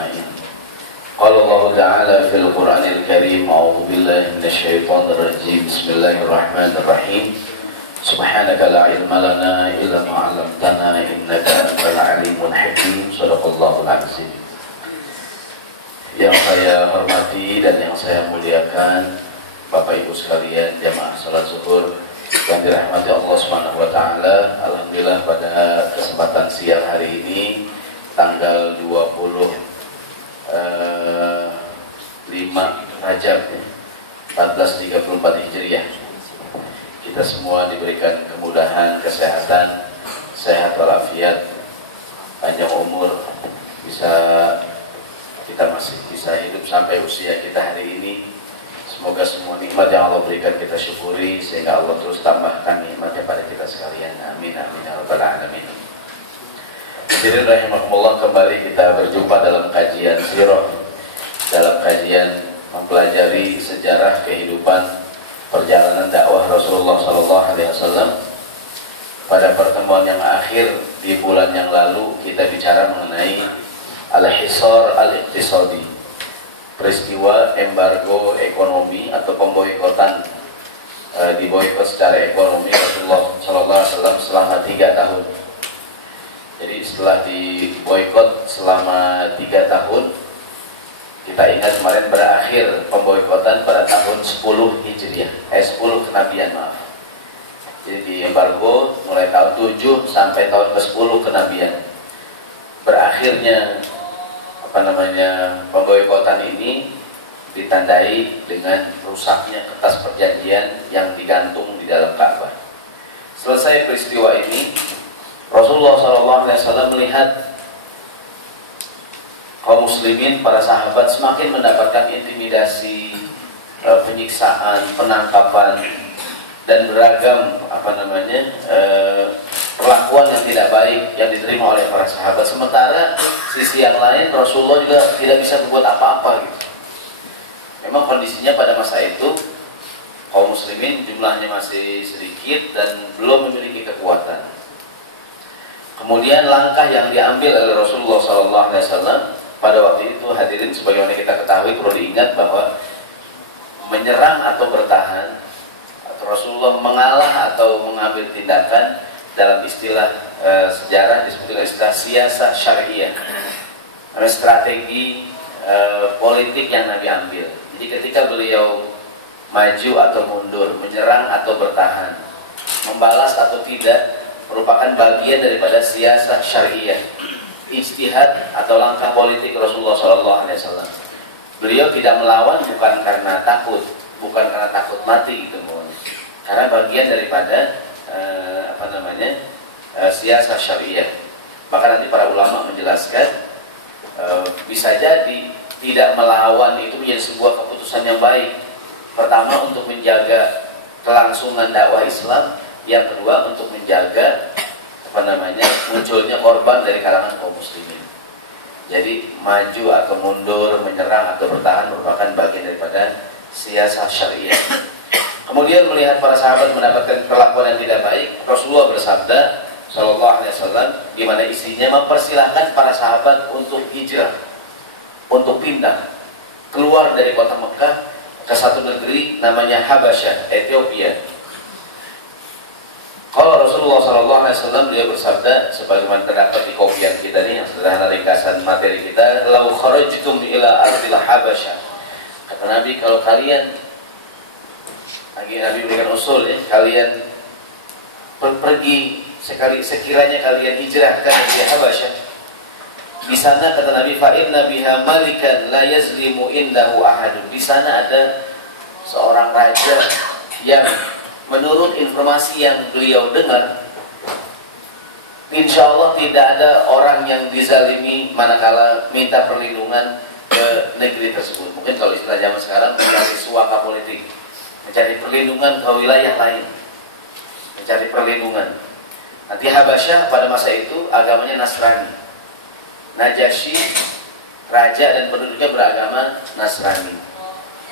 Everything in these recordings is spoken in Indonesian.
أجمعين. قال الله تعالى في القرآن الكريم: أعوذ بالله من الشيطان الرجيم. بسم الله الرحمن الرحيم. سبحانك لا علم لنا إلا ما علمتنا إنك أنت العليم الحكيم. صدق الله العظيم. Yang saya hormati dan yang saya muliakan Bapak Ibu sekalian jamaah salat zuhur yang dirahmati Allah Subhanahu wa taala. Alhamdulillah pada kesempatan siang hari ini tanggal 25 Rajab 1434 Hijriah, kita semua diberikan kemudahan, kesehatan, sehat walafiat, panjang umur, kita masih bisa hidup sampai usia kita hari ini. Semoga semua nikmat yang Allah berikan kita syukuri, sehingga Allah terus tambahkan nikmatnya pada kita sekalian. Amin amin ya rabbal alamin. Hadirin rahimakumullah, kembali kita berjumpa dalam kajian sirah, dalam kajian mempelajari sejarah kehidupan perjalanan dakwah Rasulullah SAW. Pada pertemuan yang akhir di bulan yang lalu kita bicara mengenai al-hisar al-iqtisadi, peristiwa embargo ekonomi atau pemboikotan, diboikot secara ekonomi Rasulullah SAW selama 3 tahun. Jadi setelah diboikot selama 3 tahun, kita ingat kemarin berakhir pemboikotan pada tahun 10 Hijriah, 10 kenabian maaf. Jadi di embargo mulai tahun 7 sampai tahun ke-10 kenabian. Berakhirnya pemboikotan ini ditandai dengan rusaknya kertas perjanjian yang digantung di dalam Ka'bah. Selesai peristiwa ini, Rasulullah SAW melihat kaum muslimin, para sahabat semakin mendapatkan intimidasi, penyiksaan, penangkapan, dan beragam perlakuan yang tidak baik yang diterima oleh para sahabat. Sementara sisi yang lain Rasulullah juga tidak bisa berbuat apa-apa gitu. Memang kondisinya pada masa itu kaum muslimin jumlahnya masih sedikit dan belum memiliki kekuatan. Kemudian langkah yang diambil oleh Rasulullah SAW pada waktu itu, hadirin, sebagaimana kita ketahui, perlu diingat bahwa menyerang atau bertahan, atau Rasulullah mengalah atau mengambil tindakan, dalam istilah sejarah disebut dengan istilah siyasah syariah, strategi politik yang Nabi ambil. Jadi ketika beliau maju atau mundur, menyerang atau bertahan, membalas atau tidak, merupakan bagian daripada siyasah syariah, ijtihad atau langkah politik Rasulullah SAW. Beliau tidak melawan bukan karena takut, bukan karena takut mati gitu, karena bagian daripada siyasah syariah. Maka nanti para ulama menjelaskan bisa jadi tidak melawan itu menjadi sebuah keputusan yang baik. Pertama, untuk menjaga kelangsungan dakwah Islam. Yang kedua, untuk menjaga munculnya korban dari kalangan kaum muslimin. Jadi maju atau mundur, menyerang atau bertahan merupakan bagian daripada siyasah syariah. Kemudian melihat para sahabat mendapatkan perlakuan yang tidak baik, Rasulullah bersabda Sallallahu Alaihi Wasallam, di mana isinya mempersilahkan para sahabat untuk hijrah, untuk pindah keluar dari kota Mekah ke satu negeri namanya Habasyah, Ethiopia. Kalau Rasulullah Sallallahu Alaihi Wasallam, beliau bersabda sebagaimana terdapat di kopian kita nih yang sederhana ringkasan materi kita, "Lau kharajtum ila ardil Habasyah." Kata Nabi, kalau kalian, lagi Nabi berikan usul ya, kalian pergi sekiranya kalian hijrah ke negeri Habasyah, di sana kata Nabi, fa inna biha malikan la yazlimu indahu ahadun. Di sana ada seorang raja yang menurut informasi yang beliau dengar, insya Allah tidak ada orang yang dizalimi manakala minta perlindungan ke negeri tersebut. Mungkin kalau istilah zaman sekarang mencari suaka politik, mencari perlindungan ke wilayah lain, mencari perlindungan. Nanti Habasyah pada masa itu agamanya Nasrani. Najasyi, raja dan penduduknya beragama Nasrani.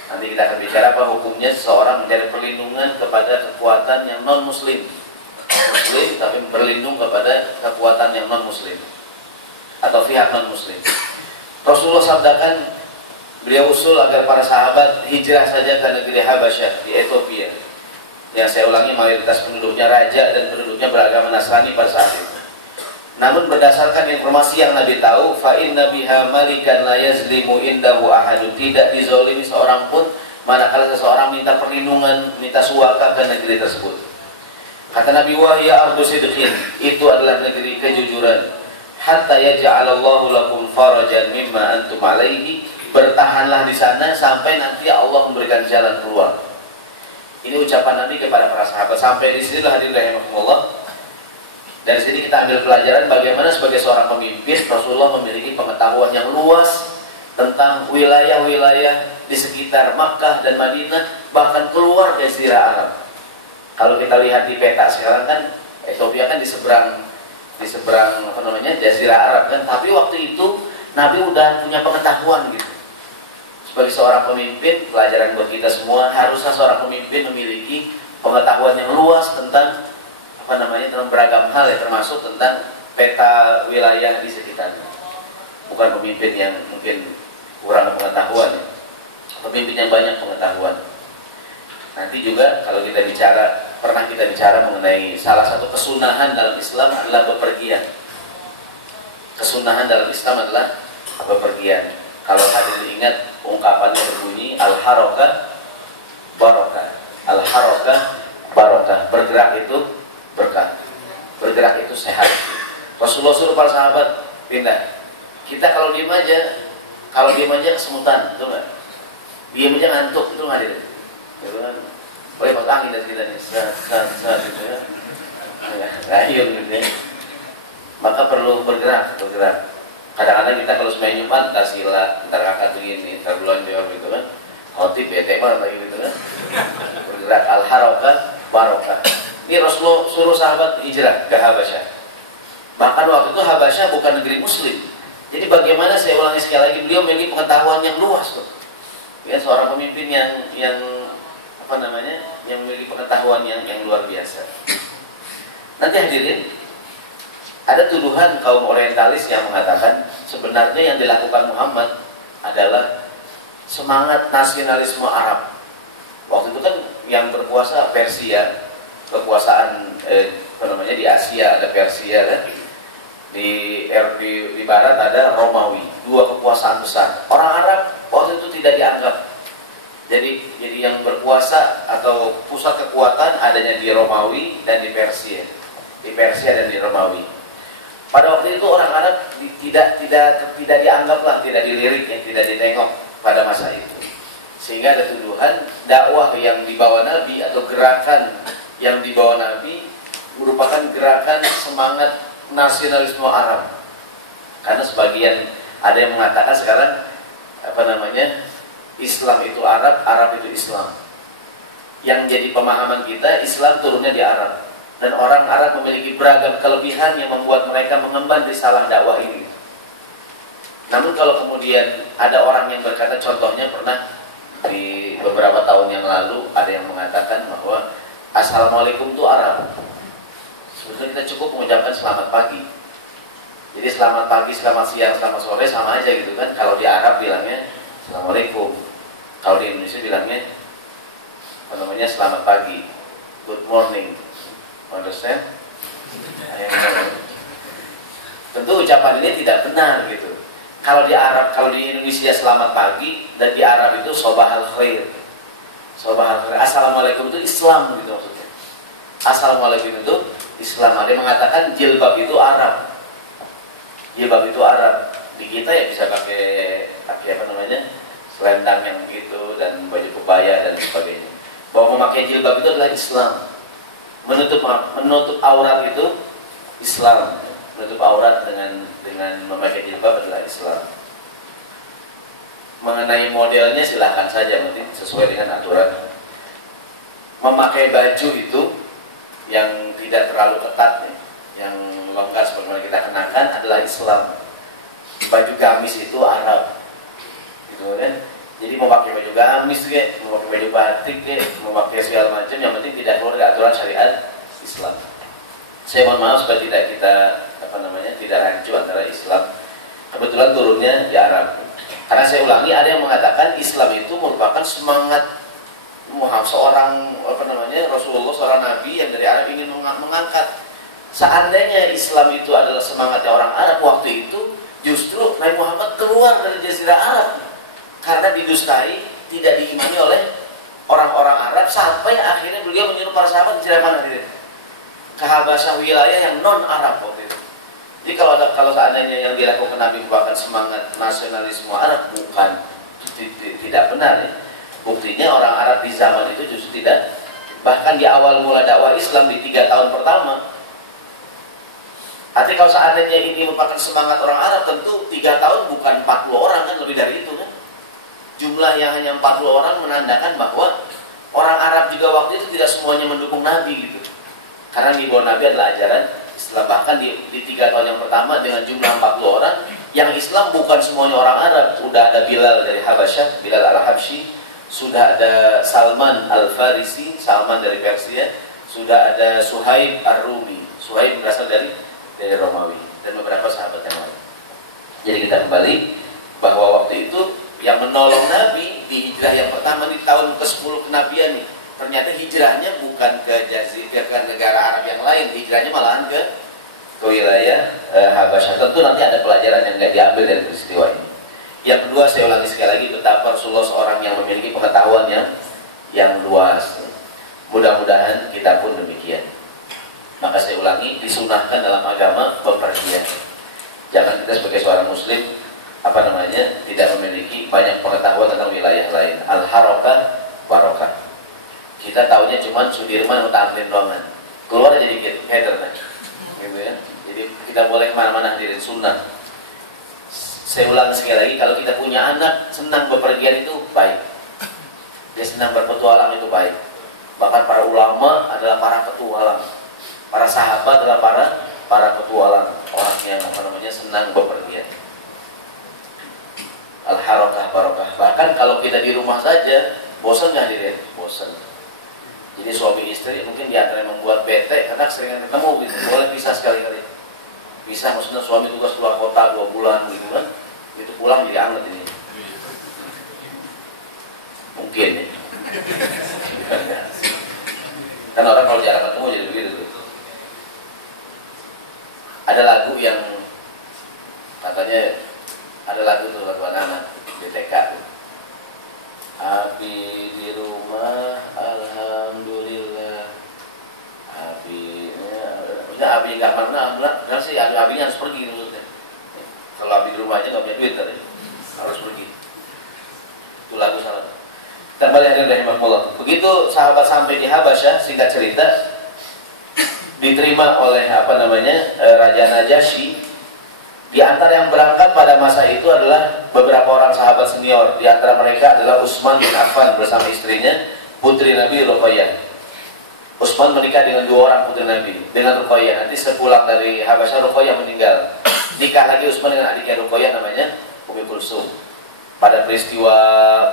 Nanti kita akan bicara apa hukumnya seseorang mencari perlindungan kepada kekuatan yang non-muslim. Muslim tapi berlindung kepada kekuatan yang non-muslim atau pihak non-muslim. Rasulullah sabdakan, beliau usul agar para sahabat hijrah saja ke negeri Habasyah di Ethiopia. Yang saya ulangi, mayoritas penduduknya raja dan penduduknya beragama Nasrani pada saat itu. Namun berdasarkan informasi yang Nabi tahu, fa inna biha malikan la yazlimu indahu ahadun, tidak dizolimi seorang pun manakala seseorang minta perlindungan, minta suaka ke negeri tersebut. Kata Nabi, wahya ardu sidqin, itu adalah negeri kejujuran. Hatta yaj'alallahu lakum farajan mimma antum alaihi, bertahanlah di sana sampai nanti Allah memberikan jalan keluar. Ini ucapan Nabi kepada para sahabat. Sampai di sinilah hadirin rahimakumullah. Dari sini kita ambil pelajaran bagaimana sebagai seorang pemimpin Rasulullah memiliki pengetahuan yang luas tentang wilayah-wilayah di sekitar Makkah dan Madinah, bahkan keluar dari Jazirah Arab. Kalau kita lihat di peta sekarang kan Ethiopia kan di seberang Jazirah Arab kan, tapi waktu itu Nabi udah punya pengetahuan gitu. Sebagai seorang pemimpin, pelajaran buat kita semua, harusnya seorang pemimpin memiliki pengetahuan yang luas tentang tentang beragam hal, ya, termasuk tentang peta wilayah di sekitarnya. Bukan pemimpin yang mungkin kurang pengetahuan, ya. Pemimpin yang banyak pengetahuan. Nanti juga kalau kita pernah kita bicara mengenai salah satu kesunahan dalam Islam adalah bepergian. Kesunahan dalam Islam adalah bepergian. Kalau hadirin ingat, ungkapannya berbunyi al-harakah barakah. Al-harakah barakah. Bergerak itu berkah, bergerak itu sehat. Rasulullah suruh para sahabat pindah. Kita kalau diem aja kesemutan, betul nggak? Diem aja ngantuk, itu nggak ada. Boleh pas angin dari kita nih, saat itu ya, ngayun gitu ya. Maka perlu bergerak. Kadang-kadang kita kalau semuanya Jumat, ntar sila, ntar kakak tuh ini, ntar bulan jawab gitu kan. Khotib bete banget lagi gitu kan. Bergerak, al-harakah barakah. Ini Rasulullah suruh sahabat hijrah ke Habasyah. Bahkan waktu itu Habasyah bukan negeri muslim. Jadi bagaimana, saya ulangi sekali lagi, beliau memiliki pengetahuan yang luas tuh. Ya, seorang pemimpin yang memiliki pengetahuan yang luar biasa. Nanti hadirin, ada tuduhan kaum orientalis yang mengatakan sebenarnya yang dilakukan Muhammad adalah semangat nasionalisme Arab. Waktu itu kan yang berkuasa Persia, kekuasaan di Asia ada Persia kan, di barat ada Romawi, dua kekuasaan besar. Orang Arab waktu itu tidak dianggap. Jadi yang berkuasa atau pusat kekuatan adanya di Romawi dan di Persia. Di Persia dan di Romawi. Pada waktu itu orang Arab tidak dianggap lah, tidak dilirik, tidak ditengok pada masa itu. Sehingga ada tuduhan dakwah yang dibawa Nabi atau gerakan yang dibawa Nabi merupakan gerakan semangat nasionalisme Arab. Karena sebagian ada yang mengatakan sekarang Islam itu Arab, Arab itu Islam. Yang jadi pemahaman kita, Islam turunnya di Arab. Dan orang Arab memiliki beragam kelebihan yang membuat mereka mengemban risalah dakwah ini. Namun kalau kemudian ada orang yang berkata, contohnya pernah di beberapa tahun yang lalu ada yang mengatakan bahwa Assalamualaikum itu Arab. Sebetulnya kita cukup mengucapkan selamat pagi. Jadi selamat pagi, selamat siang, selamat sore sama aja gitu kan. Kalau di Arab bilangnya Assalamualaikum. Kalau di Indonesia bilangnya selamat pagi, good morning. Understand? Tentu ucapan ini tidak benar gitu. Kalau di Arab, kalau di Indonesia selamat pagi, dan di Arab itu sobahal khair. Sobahal khair. Assalamualaikum itu Islam gitu maksudnya. Assalamualaikum itu Islam. Ada yang mengatakan jilbab itu Arab. Jilbab itu Arab. Di kita ya bisa pakai selendang yang begitu dan baju kebaya dan sebagainya. Bahwa memakai jilbab itu adalah Islam. Menutup aurat itu Islam. Menutup aurat dengan memakai jilbab adalah Islam. Mengenai modelnya silahkan saja, penting sesuai dengan aturan. Memakai baju itu yang tidak terlalu ketat, yang longgar sebagaimana kita kenakan adalah Islam. Baju gamis itu Arab, gitu kan? Jadi mau pakai baju gamis, mau pakai baju batik, mau pakai segala macam, yang penting tidak keluar dari aturan syariat Islam. Saya mohon maaf supaya tidak rancu antara Islam. Kebetulan turunnya di Arab. Karena saya ulangi, ada yang mengatakan Islam itu merupakan semangat seorang Rasulullah, seorang Nabi yang dari Arab ingin mengangkat. Seandainya Islam itu adalah semangatnya orang Arab waktu itu, justru Nabi Muhammad keluar dari Jazirah Arab karena didustai, tidak diimani oleh orang-orang Arab, sampai akhirnya beliau menyuruh para sahabat hijrah mana gitu, ke Habasyah, wilayah yang non Arab waktu itu. Jadi kalau seandainya yang dilakukan Nabi merupakan semangat nasionalisme Arab, bukan, tidak benar ya. Buktinya orang Arab di zaman itu justru tidak, bahkan di awal mula dakwah Islam di 3 tahun pertama. Artinya kalau seandainya ini merupakan semangat orang Arab, tentu 3 tahun bukan 40 orang kan, lebih dari itu kan. Jumlah yang hanya 40 orang menandakan bahwa orang Arab juga waktu itu tidak semuanya mendukung Nabi gitu. Karena di bawah Nabi adalah ajaran Islam. Bahkan di 3 tahun yang pertama dengan jumlah 40 orang, yang Islam bukan semuanya orang Arab. Sudah ada Bilal dari Habasyah, Bilal al-Habsyi, sudah ada Salman al-Farisi, Salman dari Persia, sudah ada Suhaib ar-Rumi, Suhaib berasal dari Romawi, dan beberapa sahabat yang lain. Jadi kita kembali bahwa waktu itu yang menolong Nabi di hijrah yang pertama di tahun ke-10 kenabian nih, ternyata hijrahnya bukan ke negara Arab yang lain, hijrahnya malahan ke wilayah Habasyah. Tentu nanti ada pelajaran yang nggak diambil dari peristiwa ini. Yang kedua, saya ulangi sekali lagi, betapa Rasulullah seorang yang memiliki pengetahuan yang luas. Mudah-mudahan kita pun demikian. Maka saya ulangi, disunahkan dalam agama bepergian. Jangan kita sebagai seorang muslim tidak memiliki banyak pengetahuan tentang wilayah lain. Al-harakah barokah. Kita tahunya cuma Sudirman atau Tamrin doangan. Keluar jadi header kan, gitu ya. Jadi kita boleh kemana-mana hadirin sunnah. Saya ulang sekali lagi, kalau kita punya anak senang bepergian itu baik. Dia senang berpetualang itu baik. Bahkan para ulama adalah para petualang. Para sahabat adalah para petualang, orang yang senang bepergian. Al-harakah barokah. Bahkan kalau kita di rumah saja, bosan nggak hadirin? Bosan. Jadi suami istri mungkin diantara membuat bete karena sering ketemu gitu. Boleh pisah sekali-kali. Pisah maksudnya suami tugas keluar kota 2 bulan gitu kan. Itu pulang jadi anget ini. Mungkin ya. Kan orang kalau jarang ketemu jadi begitu tuh. Ada lagu yang katanya, ada lagu anak-anak BTK tuh. Abi di rumah alhamdulillah. Maksudnya abi nggak pernah, kan sih abinya harus pergi maksudnya. Kalau abi di rumah aja nggak punya duit tadi, harus pergi. Itu lagu salah. Kembali hadirin rahimakumullah. Begitu sahabat sampai di Habasyah, singkat cerita, diterima oleh Raja Najasyi. Di antara yang berangkat pada masa itu adalah beberapa orang sahabat senior. Di antara mereka adalah Utsman bin Affan bersama istrinya, putri Nabi Ruqayyah. Utsman menikah dengan 2 orang putri Nabi, dengan Ruqayyah. Nanti sepulang dari Habasyah, Ruqayyah meninggal. Nikah lagi Utsman dengan adiknya Ruqayyah, namanya Ummi Kulsum. Pada peristiwa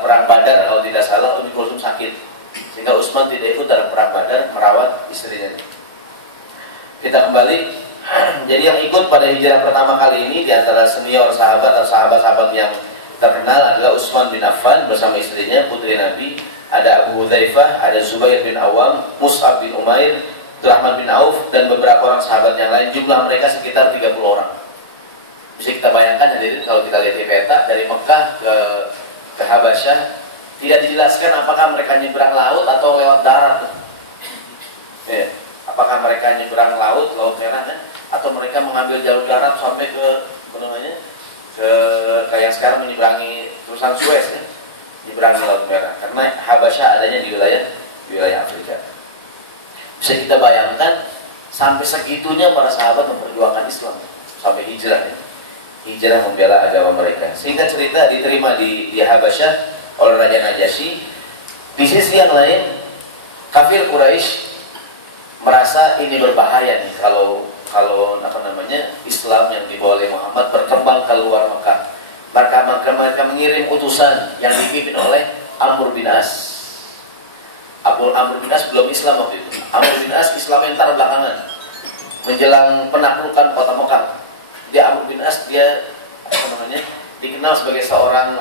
perang Badar kalau tidak salah, Ummi Kulsum sakit, sehingga Utsman tidak ikut dalam perang Badar, merawat istrinya. Kita kembali. Jadi yang ikut pada hijrah pertama kali ini di antara senior sahabat atau sahabat-sahabat yang terkenal adalah Utsman bin Affan bersama istrinya, putri Nabi. Ada Abu Hudzaifah, ada Zubair bin Awam, Mus'ab bin Umair, Abdurrahman bin Auf, dan beberapa orang sahabat yang lain. Jumlah mereka sekitar 30 orang. Bisa kita bayangkan hadirin, kalau kita lihat di peta dari Mekah ke Habasyah, tidak dijelaskan apakah mereka nyebrang laut atau lewat darat. Ya. Apakah mereka nyebrang laut merah kan? Atau mereka mengambil jalur darat sampai ke yang sekarang menyeberangi terusan Suez ya? Nyeberangi Laut Merah. Karena Habasyah adanya di wilayah Afrika. Bisa kita bayangkan sampai segitunya para sahabat memperjuangkan Islam sampai hijrah ya? Hijrah membela agama mereka. Sehingga cerita diterima di Habasyah oleh Raja Najasyi. Di sisi yang lain, kafir Quraisy merasa ini berbahaya nih kalau Islam yang dibawa oleh Muhammad berkembang keluar Mekah. Mereka mengirim utusan yang dipimpin oleh Amr bin As. Amr bin As belum Islam waktu itu. Amr bin As Islam entar belakangan menjelang penaklukan kota Mekah. Dia Amr bin As dia dikenal sebagai seorang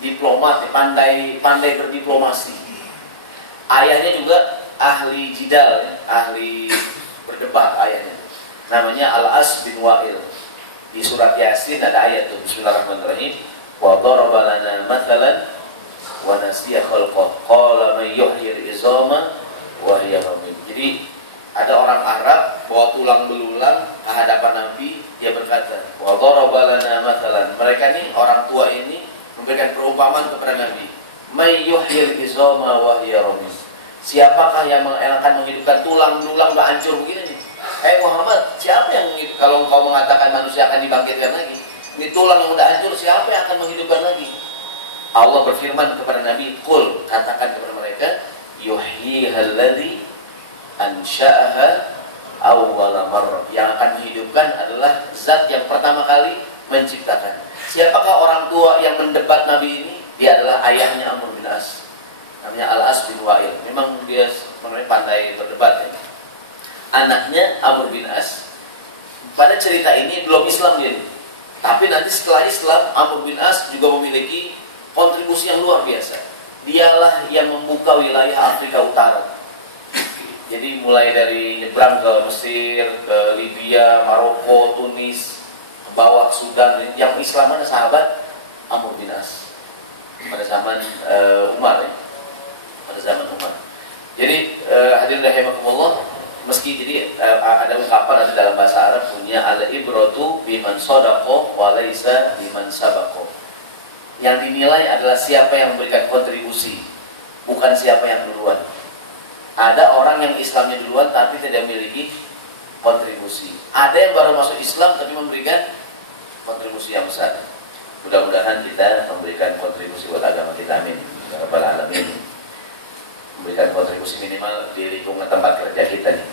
diplomat, pandai berdiplomasi. Ayahnya juga ahli jidal, ahli berdebat ayahnya. Namanya Al-As bin Wa'il. Di surat Yasin ada ayat tuh, Bismillahirrahmanirrahim. Wa daraba lana mathalan wa nasiya khalqah qala man yuhyil izama wa hiya ramim. Jadi ada orang Arab bawa tulang belulang ke hadapan Nabi, dia berkata, wa daraba lana mathalan. Mereka nih orang tua ini memberikan perumpamaan kepada Nabi. May yuhyil izama wa hiya ramim. Siapakah yang akan menghidupkan tulang belulang udah hancur begini nih? Muhammad, siapa yang kalau engkau mengatakan manusia akan dibangkitkan lagi? Ini tulang yang udah hancur, siapa yang akan menghidupkan lagi? Allah berfirman kepada Nabi, Qul, katakan kepada mereka, yuhyihal ladzi ansha'aha awwala marrah. Yang akan menghidupkan adalah zat yang pertama kali menciptakan. Siapakah orang tua yang mendebat Nabi ini? Dia adalah ayahnya Amr bin As. Namanya Al-As bin Wa'il. Memang dia pandai berdebat ya. Anaknya Amr bin As. Pada cerita ini belum Islam dia. Tapi nanti setelah Islam, Amr bin As juga memiliki kontribusi yang luar biasa. Dialah yang membuka wilayah Afrika Utara. Jadi mulai dari nyebrang ke Mesir, ke Libya, Maroko, Tunis, ke bawah Sudan. Yang Islam ada sahabat Amr bin As pada zaman Umar ya. Pada zaman Umar. Jadi hadirin rahimakumullah, meski jadi ada ungkapan ada dalam bahasa Arab punya al-ibratu biman sadaqo wa laisa biman sabaqo. Yang dinilai adalah siapa yang memberikan kontribusi, bukan siapa yang duluan. Ada orang yang Islamnya duluan tapi tidak memiliki kontribusi. Ada yang baru masuk Islam tapi memberikan kontribusi yang besar. Mudah-mudahan kita memberikan kontribusi buat agama kita, amin. Ya rabbal alamin. Memberikan kontribusi minimal di lingkungan tempat kerja kita nih.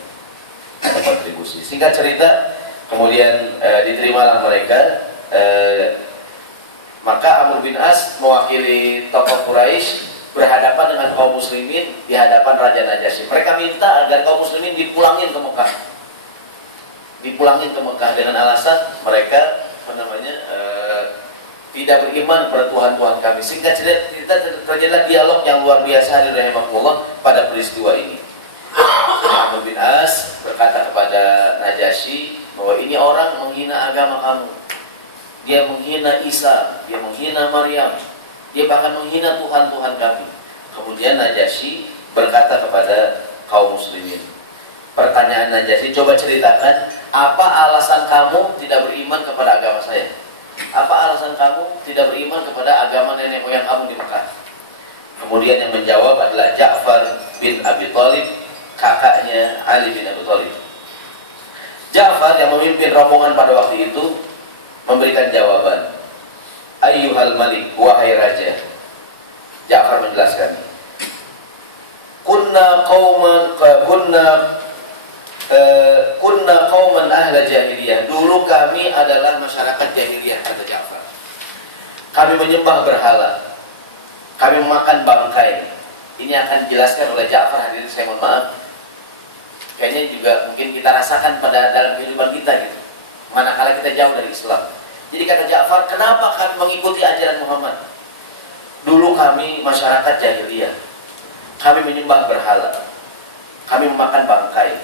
Ada kontribusi. Singkat cerita, kemudian diterimalah mereka. Maka Amr bin As mewakili tokoh Quraisy berhadapan dengan kaum muslimin di hadapan Raja Najasyi. Mereka minta agar kaum muslimin dipulangin ke Mekah. Dipulangin ke Mekah dengan alasan mereka tidak beriman pada Tuhan-Tuhan kami. Singkat cerita terjadilah dialog yang luar biasa dari rahimahullah pada peristiwa ini. Amr bin As berkata kepada Najasyi bahwa ini orang menghina agama kamu. Dia menghina Isa, dia menghina Maryam, dia bahkan menghina Tuhan-Tuhan kami. Kemudian Najasyi berkata kepada kaum muslimin. Pertanyaan Najasyi, coba ceritakan apa alasan kamu tidak beriman kepada agama saya? Apa alasan kamu tidak beriman kepada agama nenek moyang kamu di Mekah? Kemudian yang menjawab adalah Ja'far bin Abi Thalib, kakaknya Ali bin Abi Thalib. Ja'far yang memimpin rombongan pada waktu itu memberikan jawaban. Ayyuhal malik, wahai raja. Ja'far menjelaskan. Kunna qauman ahla jahiliyah. Dulu kami adalah masyarakat jahiliyah, kata Ja'far. Kami menyembah berhala. Kami memakan bangkai. Ini akan dijelaskan oleh Ja'far, hadirin saya mohon maaf. Kayaknya juga mungkin kita rasakan pada dalam kehidupan kita gitu. Manakala kita jauh dari Islam. Jadi kata Ja'far, kenapa kami mengikuti ajaran Muhammad? Dulu kami masyarakat jahiliyah. Kami menyembah berhala. Kami memakan bangkai.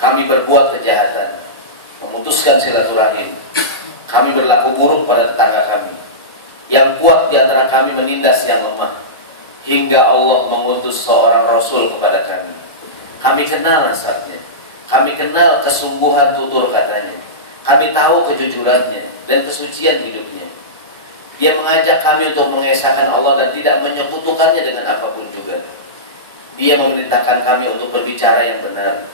Kami berbuat kejahatan, memutuskan silaturahim. Kami berlaku buruk pada tetangga kami. Yang kuat di antara kami menindas yang lemah. Hingga Allah mengutus seorang Rasul kepada kami. Kami kenal nasabnya. Kami kenal kesungguhan tutur katanya. Kami tahu kejujurannya dan kesucian hidupnya. Dia mengajak kami untuk mengesahkan Allah dan tidak menyekutukannya dengan apapun juga. Dia memerintahkan kami untuk berbicara yang benar,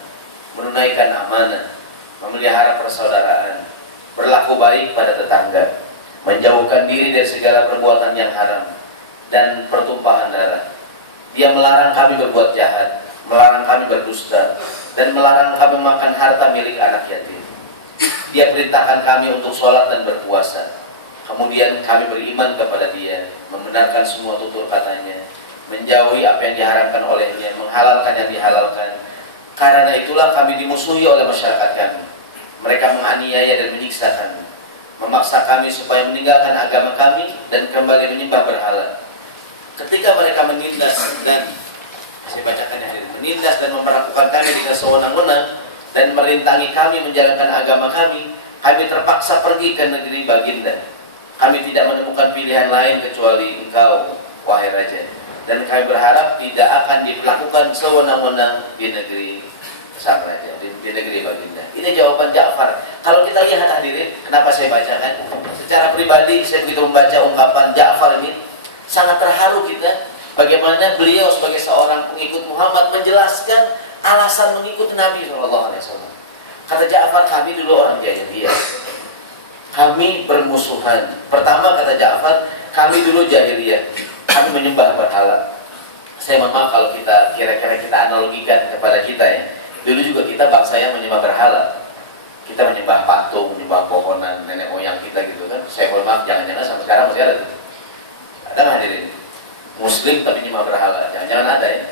menunaikan amanah, memelihara persaudaraan, berlaku baik pada tetangga, menjauhkan diri dari segala perbuatan yang haram dan pertumpahan darah. Dia melarang kami berbuat jahat, melarang kami berdusta, dan melarang kami makan harta milik anak yatim. Dia perintahkan kami untuk sholat dan berpuasa. Kemudian kami beriman kepada dia, membenarkan semua tutur katanya, menjauhi apa yang diharamkan olehnya, menghalalkan yang dihalalkan. Karena itulah kami dimusuhi oleh masyarakat kami. Mereka menganiaya dan menyiksa kami. memaksa kami supaya meninggalkan agama kami dan kembali menyembah berhala. Ketika mereka menindas dan saya bacakan ya, menindas dan memperlakukan kami dengan sewenang-wenang dan merintangi kami menjalankan agama kami terpaksa pergi ke negeri baginda. Kami tidak menemukan pilihan lain kecuali engkau, wahai raja. Dan kami berharap tidak akan dilakukan sewenang-wenang di negeri sang raja, di negeri baginda. Ini jawaban Ja'far. Kalau kita lihat hadirin, kenapa saya bacakan? Secara pribadi saya begitu membaca ungkapan Ja'far ini, sangat terharu kita. Bagaimana beliau sebagai seorang pengikut Muhammad menjelaskan alasan mengikuti Nabi SAW. Kata Ja'far, kami dulu orang jahiliyah. Kami bermusuhan. Pertama kata Ja'far, kami dulu jahiliyah. Kami menyembah berhala. Saya mohon maaf kalau kita kira-kira kita analogikan kepada kita ya. Dulu juga kita bangsa yang menyembah berhala. Kita menyembah patung, menyembah pohonan, nenek moyang kita gitu kan. Saya mohon maaf, jangan-jangan sampai sekarang masih ada. Ada nggak hadirin? Muslim tapi menyembah berhala. Jangan-jangan ada ya.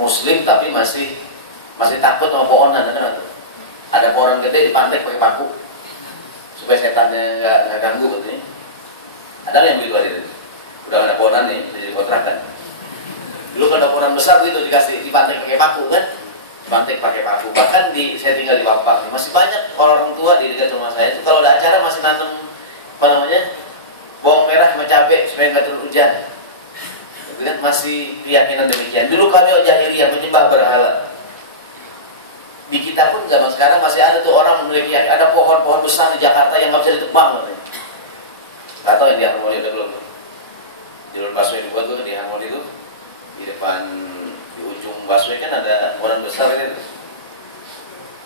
Muslim tapi masih takut sama pohonan, ada nggak tuh? Ada pohon gede dipantek pakai paku supaya setannya nggak ganggu katanya. Ada nggak yang begitu hadirin? Udah ada pohonan nih, udah jadi kontrakan. Dulu kalau ada pohonan besar gitu dikasih dipantek pakai paku kan? Dipantek pakai paku. Bahkan saya tinggal di Bapak, masih banyak orang tua di dekat rumah saya itu kalau ada acara masih nanam bawang merah sama cabai supaya nggak turun hujan. Gitu kan? Masih keyakinan demikian. Dulu kami jahiliyah menyembah berhala. Di kita pun zaman sekarang masih ada tuh orang memiliki, ada pohon-pohon besar di Jakarta yang nggak bisa ditebang. Nggak tahu yang di Harmoni udah belum? Di Jalur Busway dibuat tuh di Harmoni itu di depan di ujung busway kan ada pohon besar itu.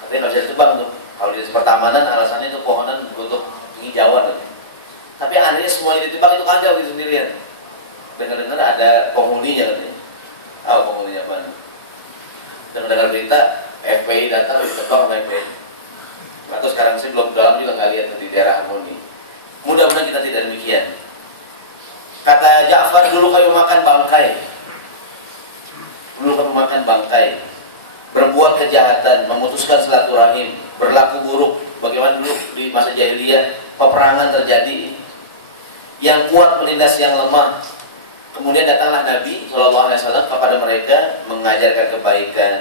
Katanya nggak bisa ditebang tuh. Kalau di pertamanan alasannya itu pohonan butuh penghijauan. Tapi anehnya semuanya ditebang itu kacau gitu sendirian. Dengar-dengar ada penghuninya katanya. Penghuninya apa? Dengar-dengar berita FPI datang ditebang sama FPI. Atau sekarang saya belum dalam juga nggak lihat di daerah Harmoni. Mudah-mudahan kita tidak demikian. Kata Ja'far, dulu kami makan bangkai. Dulu kami makan bangkai. Berbuat kejahatan, memutuskan silaturahim, berlaku buruk. Bagaimana dulu di masa jahiliyah peperangan terjadi. Yang kuat menindas yang lemah. Kemudian datanglah Nabi SAW kepada mereka mengajarkan kebaikan.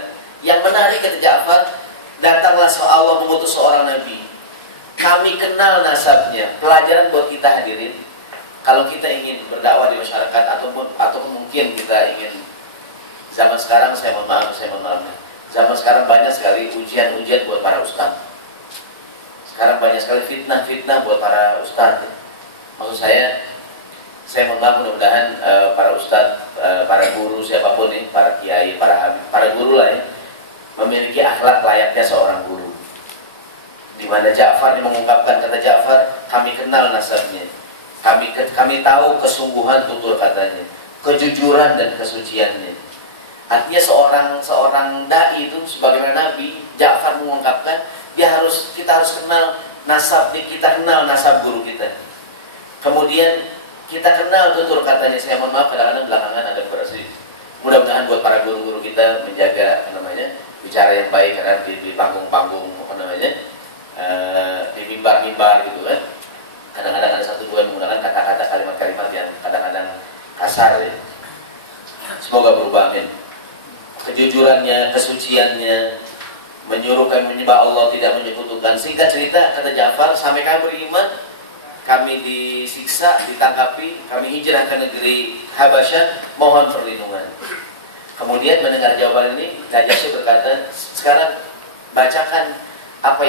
Yang menarik kata Ja'far, datanglah Allah mengutus seorang Nabi. Kami kenal nasabnya. Pelajaran buat kita hadirin. Kalau kita ingin berdakwah di masyarakat ataupun mungkin kita ingin zaman sekarang saya mohon maaf. Zaman sekarang banyak sekali ujian-ujian buat para ustaz. Sekarang banyak sekali fitnah-fitnah buat para ustaz. Maksud saya mohon maaf, mudah-mudahan para ustaz, para guru siapapun nih, para kiai, para habib, para guru lah ya, memiliki akhlak layaknya seorang guru. Di mana Ja'far mengungkapkan, kata Ja'far, kami kenal nasabnya. Kami tahu kesungguhan tutur katanya, kejujuran dan kesuciannya. Artinya seorang dai itu sebagaimana Nabi, Ja'far mengungkapkan, kita harus kenal nasab, kita kenal nasab guru kita. Kemudian kita kenal tutur katanya. Saya mohon maaf kadang-kadang belakangan ada bersih. Mudah-mudahan buat para guru-guru kita menjaga bicara yang baik karena di panggung-panggung di mimbar-mimbar gitu kan. Kadang-kadang ada satu dua yang menggunakan kata-kata kalimat-kalimat yang kadang-kadang kasar ya. Semoga berubah, amin. Kejujurannya, kesuciannya, menyuruh kami menyembah Allah, tidak menyekutukan. Singkat cerita, kata Ja'far, sampai kami beriman, kami disiksa, ditangkapi, kami hijrah ke negeri Habasyah, mohon perlindungan. Kemudian mendengar jawaban ini, Najasyi berkata, sekarang bacakan apa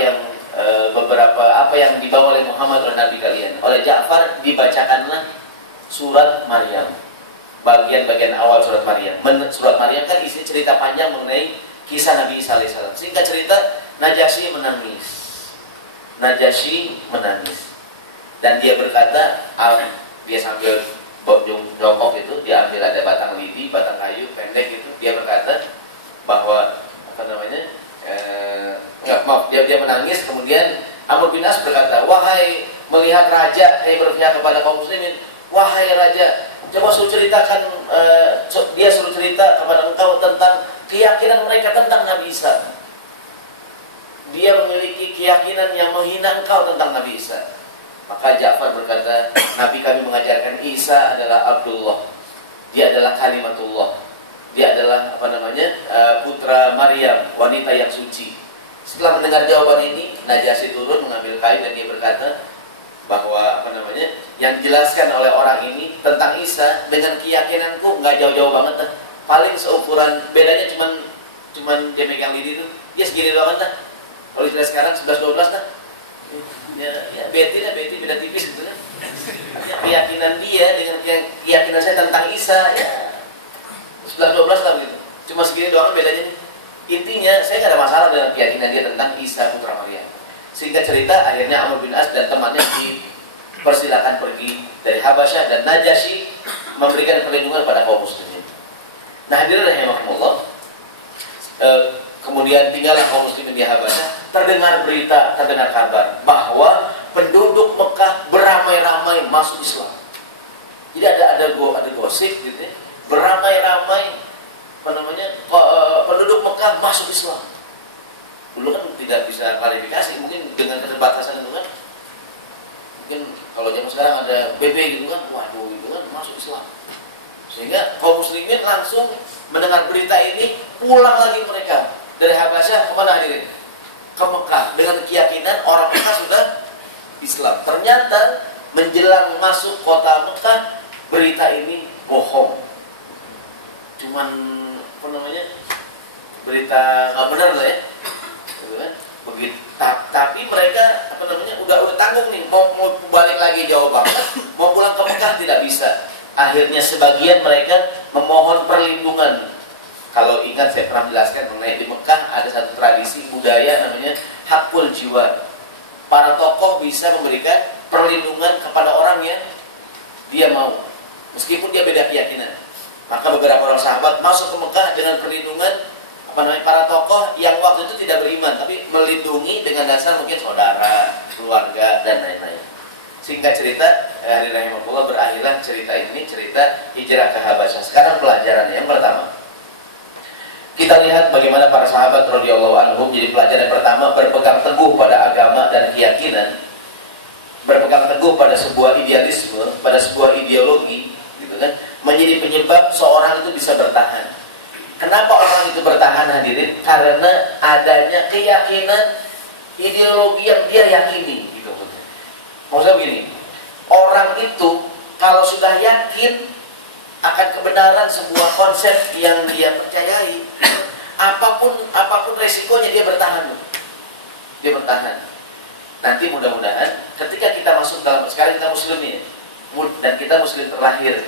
yang dibawa oleh Muhammad oleh Nabi kalian. Oleh Ja'far dibacakanlah surat Maryam, bagian-bagian awal surat Maryam. Surat Maryam kan isi cerita panjang mengenai kisah Nabi Isa alaihissalam. Singkat cerita, Najasyi menangis. Dan dia berkata, dia sambil jongkok itu, dia ambil ada batang lidi, batang kayu pendek itu, dia berkata bahwa dia menangis. Kemudian Amr bin As berkata, wahai melihat raja berpihak kepada kaum muslimin, wahai raja, coba dia suruh cerita kepada engkau tentang keyakinan mereka tentang Nabi Isa. Dia memiliki keyakinan yang menghina engkau tentang Nabi Isa. Maka Ja'far berkata, Nabi kami mengajarkan Isa adalah Abdullah, dia adalah kalimatullah, dia adalah putra Maryam, wanita yang suci. Setelah mendengar jawaban ini, Najasyi turun mengambil kain dan dia berkata bahwa yang dijelaskan oleh orang ini tentang Isa dengan keyakinanku nggak jauh-jauh banget, paling seukuran, bedanya cuman dia megang lidi itu, ya segini doang lah. Kalau kita sekarang 11-12 lah. Ya beti beda tipis gitu kan. Ya, keyakinan dia dengan keyakinan saya tentang Isa ya 11-12 lah gitu. Cuma segini doang bedanya nih. Intinya saya nggak ada masalah dengan keyakinan dia tentang Isa putra Maryam. Sehingga cerita akhirnya Amr bin As dan temannya dipersilakan pergi dari Habasyah dan Najasyi memberikan perlindungan pada kaum muslimin. Nah, hadirin rahimakumullah, kemudian tinggallah kaum muslimin di Habasyah, terdengar kabar bahwa penduduk Mekah beramai-ramai masuk Islam. Jadi ada gosip gitu ya, beramai-ramai penduduk Mekah masuk Islam. Dulu kan tidak bisa klarifikasi, mungkin dengan keterbatasan itu kan, mungkin kalau zaman sekarang ada BB gitu kan, waduh itu kan masuk Islam. Sehingga kaum muslimin langsung mendengar berita ini, pulang lagi mereka dari Habasyah kemana hadirin? Ke Mekah dengan keyakinan orang Mekah sudah Islam. Ternyata menjelang masuk kota Mekah, berita ini bohong. Cuman berita nggak benar lah ya. Begitu. Tapi mereka udah tanggung nih, mau balik lagi Jawa Barat, mau pulang ke Mekah tidak bisa. Akhirnya sebagian mereka memohon perlindungan. Kalau ingat saya pernah menjelaskan mengenai di Mekah ada satu tradisi budaya namanya hakul jiwa. Para tokoh bisa memberikan perlindungan kepada orang yang dia mau, meskipun dia beda keyakinan. Maka beberapa orang sahabat masuk ke Mekah dengan perlindungan para tokoh yang waktu itu tidak beriman, tapi melindungi dengan dasar mungkin saudara, keluarga dan lain-lain. Singkat cerita, hadirin rahimakumullah, berakhirlah cerita ini, cerita hijrah ke Habasyah. Sekarang pelajarannya yang pertama, kita lihat bagaimana para sahabat radhiyallahu anhum. Jadi pelajaran pertama, berpegang teguh pada agama dan keyakinan, berpegang teguh pada sebuah idealisme, pada sebuah ideologi, gitu kan, menjadi penyebab seorang itu bisa bertahan. Kenapa orang itu bertahan hadirin? Karena adanya keyakinan ideologi yang dia yakini, gitu. Maksudnya begini, orang itu kalau sudah yakin akan kebenaran sebuah konsep yang dia percayai, apapun resikonya dia bertahan. Dia bertahan. Nanti mudah-mudahan ketika kita masuk dalam, sekarang kita muslim nih, dan kita muslim terlahir.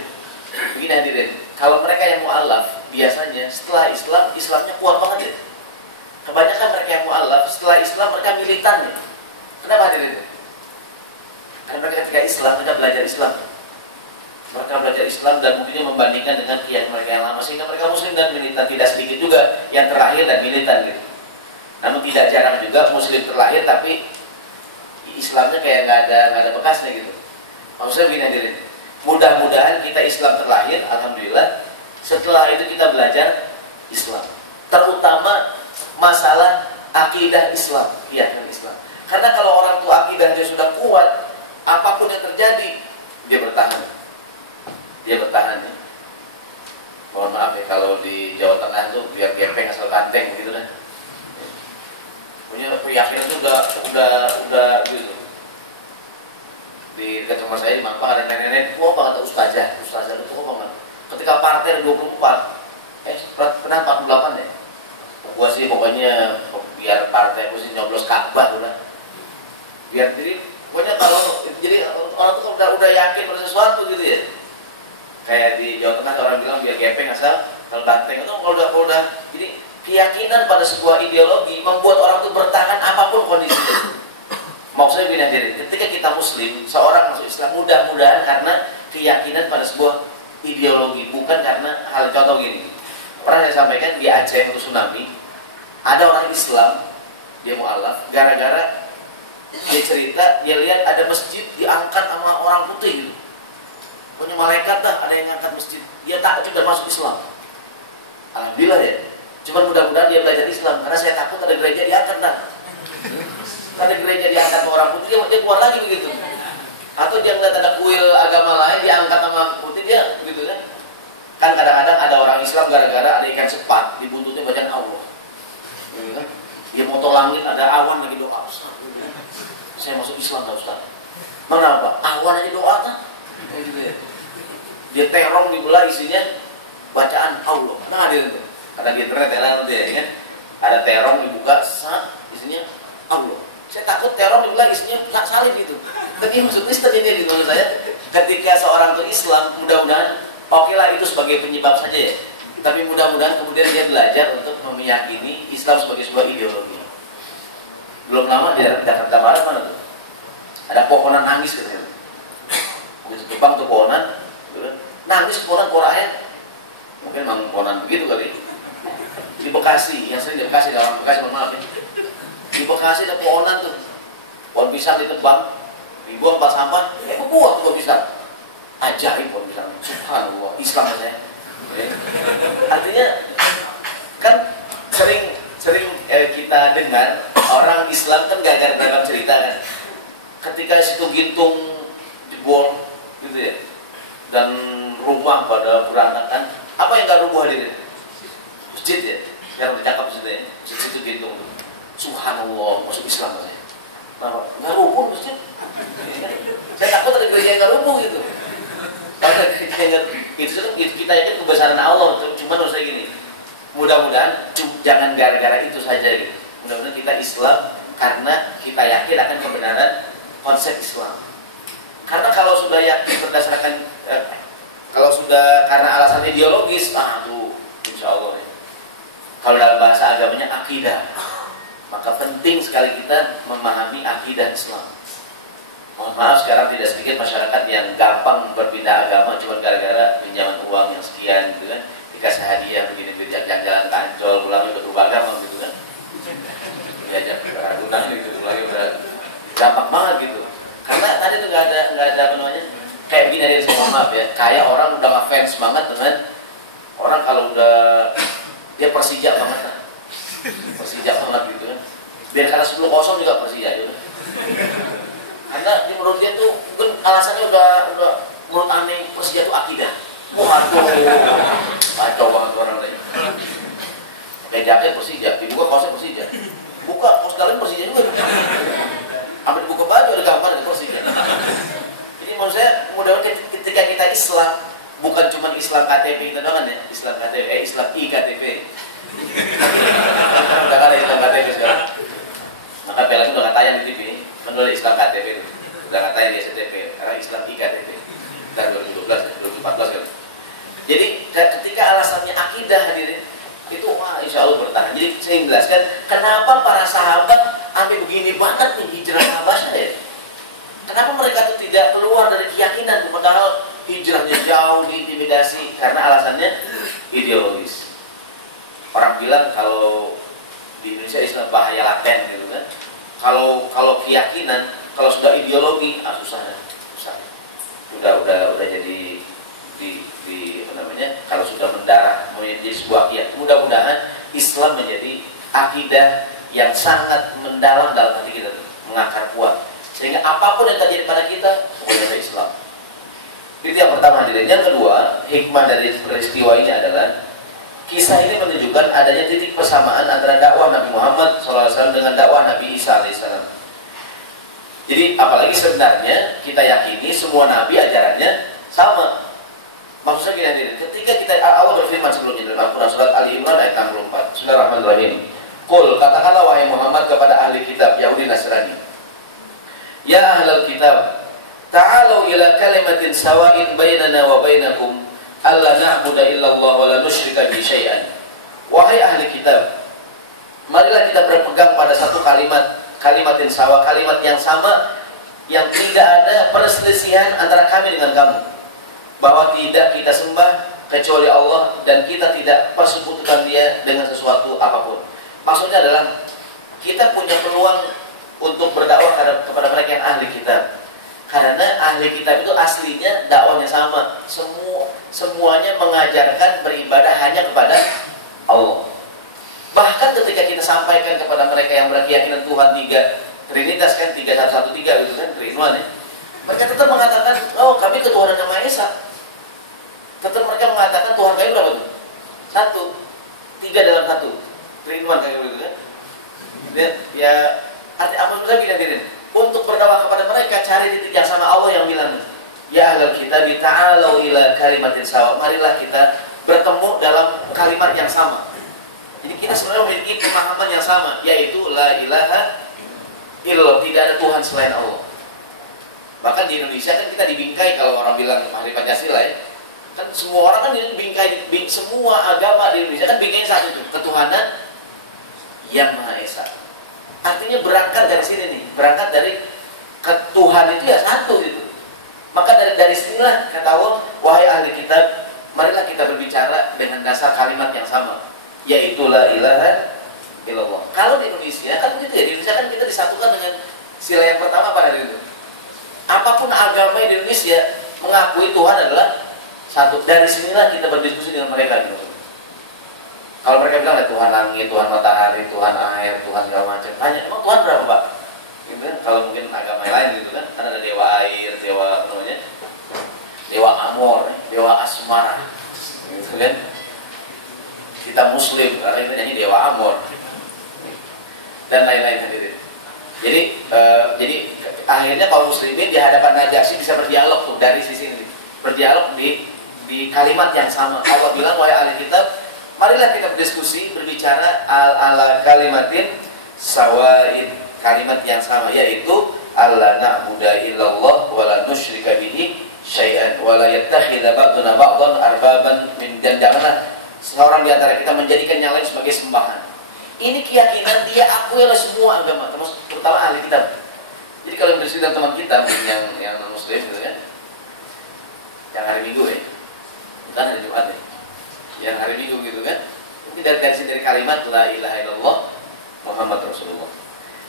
Begini hadirin, kalau mereka yang mu'alaf, biasanya setelah Islamnya kuat banget ya. Kebanyakan mereka yang mu'alaf, setelah Islam mereka militan ya. Kenapa hadirin? Karena mereka ketika Islam, mereka belajar Islam. Mereka belajar Islam dan mungkin membandingkan dengan keyakinan mereka yang lama, sehingga mereka muslim dan militan. Tidak sedikit juga yang terlahir dan militan gitu. Namun tidak jarang juga muslim terlahir tapi Islamnya kayak nggak ada bekasnya gitu. Maksudnya begini hadirin, mudah-mudahan kita Islam terlahir, alhamdulillah. Setelah itu kita belajar Islam, terutama masalah akidah Islam, keyakinan Islam. Karena kalau orang tua akidahnya sudah kuat, apapun yang terjadi dia bertahan. Dia bertahan ya. Mohon maaf ya kalau di Jawa Tengah tuh biar gepeng asal kanteng begitu dah. Punya keyakinan itu udah gitu. Di dekat rumah saya di Mampang ada nenek-nenek tua banget, ustazah itu tua banget. Ketika partai 24, pernah 48 ya. Gua sih pokoknya biar partai aku sih nyoblos Ka'bah udah. Biar jadi pokoknya kalau jadi orang tuh udah yakin pada sesuatu gitu ya. Kayak di Jawa Tengah orang bilang biar gepeng asal kalau banteng itu kalau udah jadi keyakinan pada sebuah ideologi membuat orang itu bertahan apapun kondisinya. Maksudnya begini hadirin, ketika kita muslim, seorang masuk Islam mudah-mudahan karena keyakinan pada sebuah ideologi, bukan karena hal contoh gini. Pernah saya sampaikan di Aceh waktu tsunami, ada orang Islam, dia mu'alaf, gara-gara dia cerita, dia lihat ada masjid diangkat sama orang putih gitu. Punya malaikat dah, ada yang ngangkat masjid. Dia takut dan masuk Islam. Alhamdulillah ya. Cuma mudah-mudahan dia belajar Islam, karena saya takut ada gereja diangkat dah. Ada gereja diangkat sama orang putih, dia keluar lagi begitu. Atau dia ngeliat ada kuil agama lain diangkat sama putih, dia begitu kan. Kan kadang-kadang ada orang Islam gara-gara ada ikan sepat di buntutnya bacaan Allah. Ya, kan? Dia moto langit ada awan lagi doa, Ustaz. Saya masuk Islam dah Ustaz. Mengapa? Awan aja doa kan? Dia terong dibelah isinya bacaan Allah. Nah dia itu. Ada di internet ya kan. Ada terong dibuka, isinya Allah. Saya takut terong dibelah isinya salib itu. Tapi maksud Kristen ini menurut saya, ketika seorang itu Islam, mudah-mudahan oke lah itu sebagai penyebab saja ya. Tapi mudah-mudahan kemudian dia belajar untuk meyakini Islam sebagai sebuah ideologi. Belum lama di Jakarta Barat mana tuh? Ada pohonan nangis katanya. Begitu Jepang tuh pohonan, nangis pohonan koraen. Mungkin memang pohonan begitu kali. Di Bekasi, yang sering di Bekasi, orang Bekasi mohon maaf ya. Di Bekasi ada pohonan tuh, pohon pisang ditebang, dibuang pas sampah, buah tuh pohon pisang. Ajaib pohon pisang. Subhanallah, Islam aja. Artinya kan sering kita dengar orang Islam kan gagal dalam cerita kan. Ketika situ gintung jebol gitu ya, dan rumah pada berantakan, apa yang gak rubuh hadirin? Masjid ya, yang dicakap situ ya, situ gintung. Subhanallah, masuk Islam saya. Nggak rubuh masjid. Saya takut ada gereja yang nggak rubuh gitu. Karena itu kita yakin kebesaran Allah. Cuma menurut saya gini, mudah-mudahan jangan gara-gara itu saja gitu. Mudah-mudahan kita Islam karena kita yakin akan kebenaran konsep Islam. Karena kalau sudah yakin berdasarkan kalau sudah karena alasan ideologis, tuh insya Allah ya. Kalau dalam bahasa agamanya akidah, maka penting sekali kita memahami akidah Islam. Mohon maaf sekarang tidak sedikit masyarakat yang gampang berpindah agama cuma gara-gara pinjaman uang yang sekian gitu kan, dikasih hadiah begini jalan-jalan Ancol, pulangnya berubah agama gitu kan, diajak Ragunan gitu, pulangnya udah gampang banget gitu. Karena tadi tuh nggak ada apa namanya, kayak begini aja saya mohon maaf ya, kayak orang udah ngefans banget dengan orang kalau udah dia Persija banget lah. Persija banget gitu kan. Biar karena 10-0 juga Persija gitu. Karena menurut dia tuh mungkin alasannya udah menurut aneh Persija itu akidah. Waduh, kacau banget orang lain. Pakai jaket Persija, dibuka kaosnya Persija. Buka kaos dalam Persija juga. Ambil buka baju ada gambar dari Persija. Jadi menurut saya mudah-mudahan ketika kita Islam bukan cuma Islam KTP itu doang ya, Islam KTP, Islam IKTP. Udah ada Islam KTP sekarang. Maka pelangnya udah nggak tayang di TV, menolak Islam KTP itu. Udah nggak tayang di SCTV, karena Islam IKTP. Dan 2012, 2014 kan. Jadi ketika alasannya akidah hadirin, itu insya Allah bertahan. Jadi saya menjelaskan kenapa para sahabat sampai begini banget nih hijrah Habasyah ya. Kenapa mereka itu tidak keluar dari keyakinan, padahal hijrahnya jauh diintimidasi karena alasannya ideologis. Orang bilang kalau di Indonesia Islam bahaya laten gitu kan. Kalau keyakinan, kalau sudah ideologi, susah. Udah jadi di apa namanya? Kalau sudah mendarah menjadi sebuah keyakinan, mudah-mudahan Islam menjadi akidah yang sangat mendalam dalam hati kita, mengakar kuat. Sehingga apapun yang terjadi pada kita, pokoknya ada Islam. Itu yang pertama hadirin. Yang kedua, hikmah dari peristiwa ini adalah kisah ini menunjukkan adanya titik persamaan antara dakwah Nabi Muhammad SAW dengan dakwah Nabi Isa AS. Jadi apalagi sebenarnya kita yakini semua Nabi ajarannya sama. Maksudnya gini hadirin, ketika kita Allah berfirman sebelumnya dalam Al-Quran surat Ali Imran ayat 64. Bismillahirrahmanirrahim. Qul, katakanlah wahai Muhammad kepada ahli kitab Yahudi Nasrani. Ya ahlal kitab, ta'alu ila kalimatin sawa'in bainana wa bainakum alla na'budu illallah wa la nusyrika bihi syai'an. Wahai ahli kitab, marilah kita berpegang pada satu kalimatin sawa, kalimat yang sama, yang tidak ada perselisihan antara kami dengan kamu, bahwa tidak kita sembah kecuali Allah dan kita tidak persekutukan Dia dengan sesuatu apapun. Maksudnya adalah kita punya peluang untuk berdakwah kepada mereka yang ahli kitab. Karena ahli kitab itu aslinya dakwahnya sama. Semuanya mengajarkan beribadah hanya kepada Allah. Bahkan ketika kita sampaikan kepada mereka yang berkeyakinan Tuhan 3 Trinitas kan 3-1-1-3 gitu kan, 3-in-1 ya. Mereka tetap mengatakan, oh kami ketuhanan yang Maha Esa. Tetap mereka mengatakan Tuhan kami berapa tuh? Satu, 3 dalam 1, 3-in-1 kayak gitu kan? Ya, arti apa sudah bilang diri? Untuk berdakwah kepada mereka, cari titik yang sama. Allah yang bilang, ya ahlal kitab ta'alu ila kalimatin sawa. Marilah kita bertemu dalam kalimat yang sama. Jadi kita sebenarnya memiliki pemahaman yang sama, yaitu la ilaha illallah, tidak ada Tuhan selain Allah. Bahkan di Indonesia kan kita dibingkai kalau orang bilang hari Pancasila ya. Kan semua orang kan dibingkai, semua agama di Indonesia kan bingkainya satu tuh, ketuhanan yang Maha Esa. Artinya berangkat dari sini nih, berangkat dari Tuhan itu ya satu gitu. Maka dari sinilah kata Allah, wahai ahli kitab, marilah kita berbicara dengan dasar kalimat yang sama, yaitu la ilaha illallah. Kalau di Indonesia kan begitu ya, di Indonesia kan kita disatukan dengan sila yang pertama pada hari itu. Apapun agama di Indonesia mengakui Tuhan adalah satu. Dari sinilah kita berdiskusi dengan mereka gitu. Kalau mereka bilang ada Tuhan langit, Tuhan matahari, Tuhan air, Tuhan segala macam, tanya emang Tuhan berapa Pak? Gitu kan? Kalau mungkin agama yang lain gitu kan ada dewa air, dewa apa namanya, dewa Amor, dewa Asmara, gitu kan? Kita Muslim karena kita nyanyi dewa Amor dan lain-lain hadirin. Jadi akhirnya kaum muslimin di hadapan Najasyi bisa berdialog tuh dari sisi ini, berdialog di kalimat yang sama. Allah bilang wahai ahli kitab, marilah kita berdiskusi, berbicara ala kalimatin sawaid, kalimat yang sama, yaitu alla na'budu illallah wa la nusyrika bihi syai'an wa la yattakhidha ba'duna ba'dan arbaban min, dan janganlah seorang di antara kita menjadikan yang lain sebagai sembahan. Ini keyakinan dia akui oleh semua agama, terutama ahli kitab. Jadi kalau berdiskusi dengan teman kita yang non muslim gitu kan, yang hari Minggu ya, bukan hari Jumat ya, yang hari Minggu gitu kan, ini dari kalimat la ilaha illallah Muhammad Rasulullah.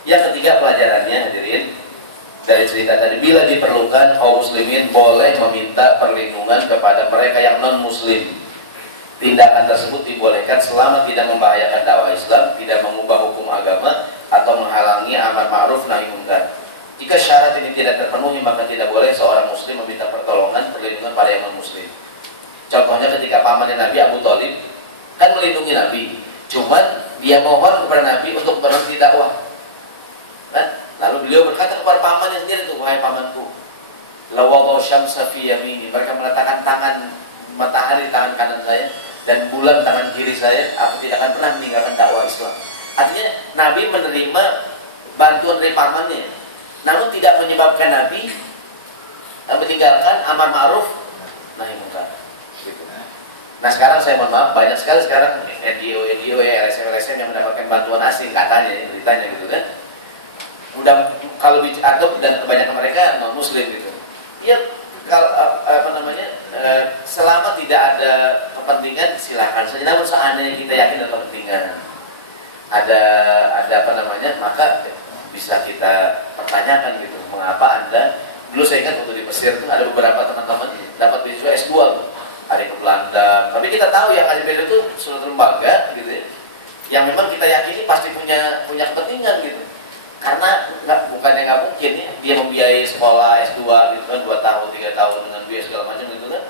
Yang ketiga pelajarannya hadirin dari cerita tadi, bila diperlukan kaum muslimin boleh meminta perlindungan kepada mereka yang non muslim. Tindakan tersebut dibolehkan selama tidak membahayakan dakwah Islam, tidak mengubah hukum agama, atau menghalangi amar ma'ruf nahi munkar. Jika syarat ini tidak terpenuhi, maka tidak boleh seorang muslim meminta pertolongan, perlindungan pada yang non muslim. Contohnya ketika pamannya Nabi Abu Thalib kan melindungi Nabi, cuman dia mohon kepada Nabi untuk berhenti dakwah. Kan? Lalu beliau berkata kepada pamannya sendiri tuh, wahai pamanku, lawadau syamsa fi yamini, mereka meletakkan tangan matahari di tangan kanan saya dan bulan tangan kiri saya, aku tidak akan pernah meninggalkan dakwah Islam. Artinya Nabi menerima bantuan dari pamannya, namun tidak menyebabkan Nabi meninggalkan amar ma'ruf nahi munkar. Gitu. Nah sekarang saya mohon maaf, banyak sekali sekarang NGO ya, LSM yang mendapatkan bantuan asing katanya, beritanya gitu kan. Udah kalau atau dan kebanyakan mereka non muslim gitu. Ya kalau selama tidak ada kepentingan silakan saja. Namun seandainya kita yakin ada kepentingan, ada maka bisa kita pertanyakan gitu, mengapa Anda, dulu saya ingat waktu di Mesir itu ada beberapa teman-teman dapat beasiswa S2 tuh, ada ke Belanda, tapi kita tahu yang ngasih beasiswa itu suatu lembaga gitu ya, yang memang kita yakini pasti punya kepentingan gitu. Karena bukannya nggak mungkin ya, dia membiayai sekolah S2 gitu kan 2 tahun 3 tahun dengan biaya segala macam gitu kan,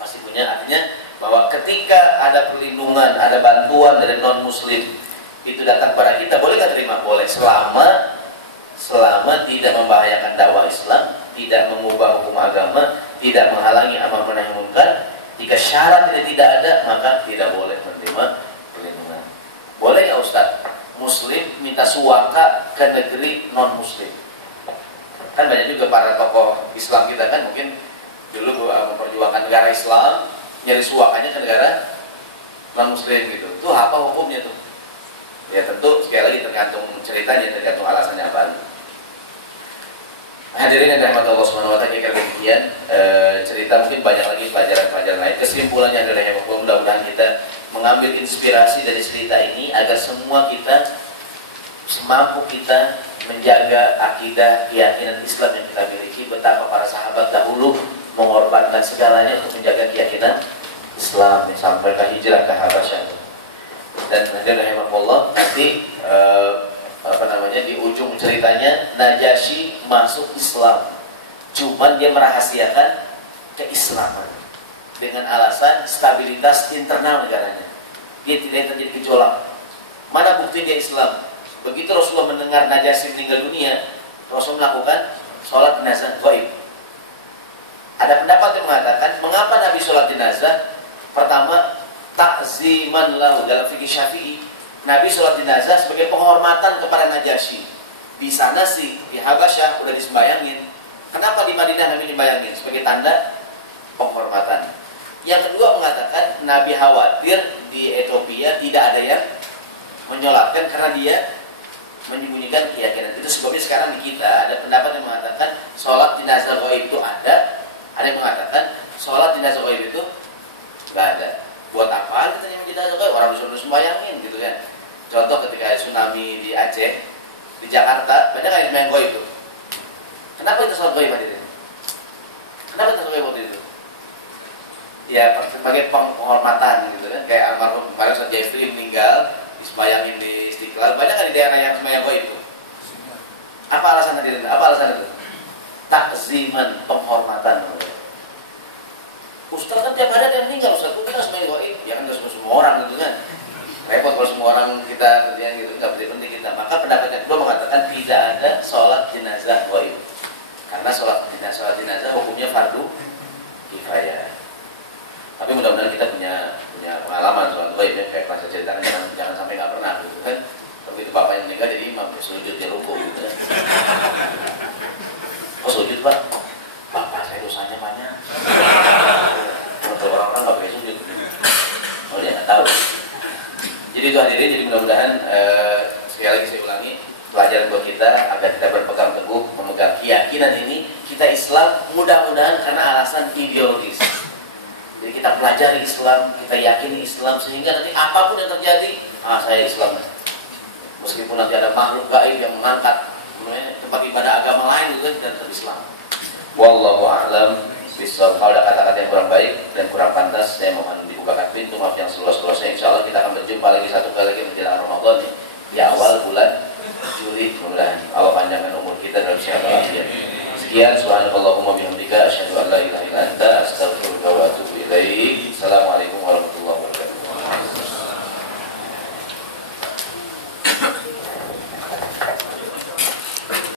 pasti punya. Artinya bahwa ketika ada perlindungan, ada bantuan dari non muslim itu datang pada kita, boleh nggak terima? Boleh, selama tidak membahayakan dakwah Islam, tidak mengubah hukum agama, tidak menghalangi amar nahi munkar. Jika syarat ini tidak ada, maka tidak boleh menerima perlindungan. Boleh ya Ustaz, muslim minta suaka ke negeri non muslim? Kan banyak juga para tokoh Islam kita kan mungkin dulu memperjuangkan negara Islam, nyari suakanya ke negara non muslim gitu. Itu apa hukumnya tuh? Ya tentu sekali lagi tergantung ceritanya, tergantung alasannya apa. Hadirin yang dirahmati Allah Subhanahu wa taala, kira demikian cerita, mungkin banyak lagi pelajaran-pelajaran lain. Kesimpulannya adalah yang mudah-mudahan kita mengambil inspirasi dari cerita ini agar semua kita semampu kita menjaga akidah keyakinan Islam yang kita miliki. Betapa para sahabat dahulu mengorbankan segalanya untuk menjaga keyakinan Islam sampai ke hijrah ke Habasyah. Dan rahimahullah nanti di ujung ceritanya Najasyi masuk Islam. Cuman dia merahasiakan keislaman dengan alasan stabilitas internal negaranya. Dia tidak terjadi gejolak. Mana bukti dia Islam? Begitu Rasulullah mendengar Najasyi meninggal dunia, Rasul melakukan sholat jenazah gaib. Ada pendapat yang mengatakan, mengapa Nabi sholat jenazah? Pertama, takziman lahu. Dalam fikih Syafi'i, Nabi sholat jenazah sebagai penghormatan kepada Najasyi. Di sana sih, di Habasyah udah disembayangin. Kenapa di Madinah Nabi dibayangin? Sebagai tanda penghormatan. Yang kedua mengatakan, Nabi khawatir di Ethiopia tidak ada yang menyolatkan karena dia menyembunyikan keyakinan. Itu sebabnya sekarang di kita ada pendapat yang mengatakan sholat jenazah gaib itu ada. Ada yang mengatakan sholat jenazah gaib itu nggak ada. Buat apa kita nyembunyikan jenazah gaib? Orang disuruh sembayangin gitu kan. Contoh ketika tsunami di Aceh, di Jakarta, banyak yang sembahyang gaib itu. Kenapa itu sholat gaib hadiriin? Kenapa itu sholat gaib waktu itu? Ya sebagai penghormatan gitu kan. Kayak almarhum kemarin Ustaz Jeffrey meninggal, disembayangin di Istiqlal. Banyak kan di daerah yang sembahyang gaib itu? Apa alasan hadiriin? Apa alasan itu? Takziman, penghormatan. Ustaz kan tiap hari ada yang meninggal, Ustaz pun kita sembahyang gaib. Ya kan gak semua orang gitu kan. Repot kalau semua orang kita kerjaan gitu, gak penting kita. Maka pendapat yang kedua mengatakan tidak ada sholat jenazah gaib. Karena sholat jenazah hukumnya fardu kifayah. Tapi mudah-mudahan kita punya pengalaman soal gaib ya, kayak pas saya ceritakan jangan sampai nggak pernah gitu kan. Begitu bapak yang meninggal jadi imam sujud dia ruku gitu kan. Oh sujud pak? Bapak saya dosanya banyak. Kalau orang-orang nggak pakai sujud. Oh dia nggak tahu. Jadi itu hadirin, jadi mudah-mudahan sekali lagi saya ulangi, pelajaran buat kita agar kita berpegang teguh memegang keyakinan ini. Kita Islam mudah-mudahan karena alasan ideologis. Jadi kita pelajari Islam, kita yakini Islam sehingga nanti apapun yang terjadi, saya Islam. Meskipun nanti ada makhluk gaib yang mengangkat tempat ibadah agama lain juga kita tetap Islam. Wallahu a'lam bishawab. Kalau ada kata-kata yang kurang baik dan kurang pantas, saya mohon dibukakan pintu maaf yang seluas-luasnya. Insyaallah kita akan berjumpa lagi satu kali